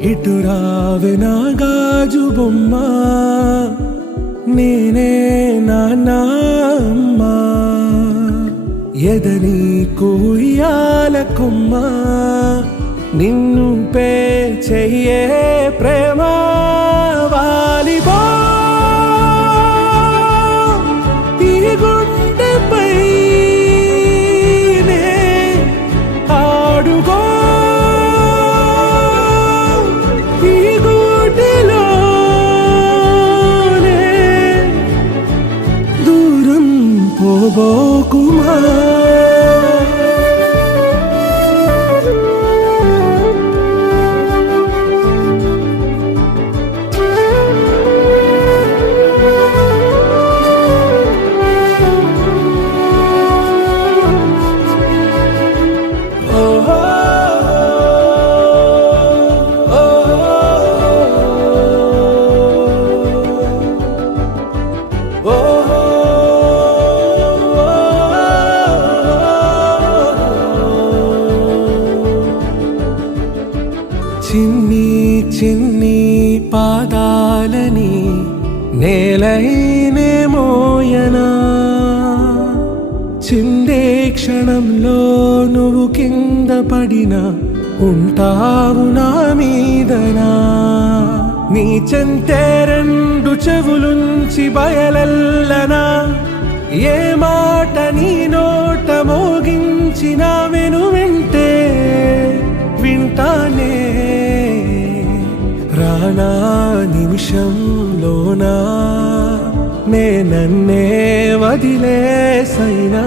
ఇటు రావే నా గాజు బొమ్మ, నేనే నాన్న అమ్మా. ఎదని కుయ్యాల కొమ్మ, నిన్ను పే చెయ్యే ప్రేమ వాలిబా. ఈ గుండెపై నే ఆడుగో, ఈ గుడిలోనే దూరం పోబోకుమా. చిన్ని చిన్ని పాదాలని నేలైనే మోయనా, చిందే క్షణంలో నువ్వు కింద పడినా ఉంటావు నా మీదనా. నీ చెంతే రెండు చెవులుంచి బయలెల్లనా, ఏ మాట నీ నోట మోగించిన వెను వింటే వింటానే. రానా నిమిషంలోనా నే నన్నే వదిలేసైనా.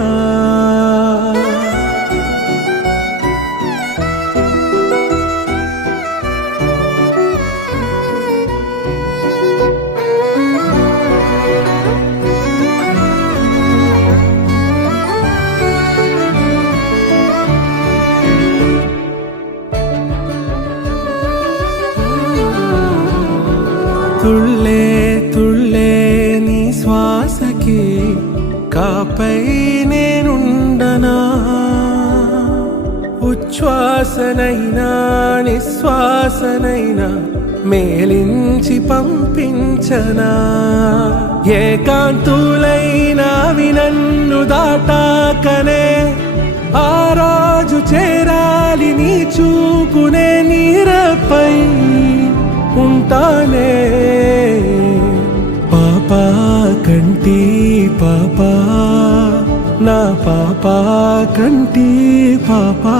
తుళ్ళే తుళ్ళే నీ శ్వాసకి కాపై నేనుండనా, ఉచ్ఛ్వాసనైనా నిశ్వాసనైనా మేలించి పంపించనా. ఏకాంతులైనవి నన్ను దాటాకనే ఆ రోజు చేరాలి నీ చూపునే నీరపై ఉంటానే. పాపా కంటి పాపా, నా పాపా కంటి పాపా.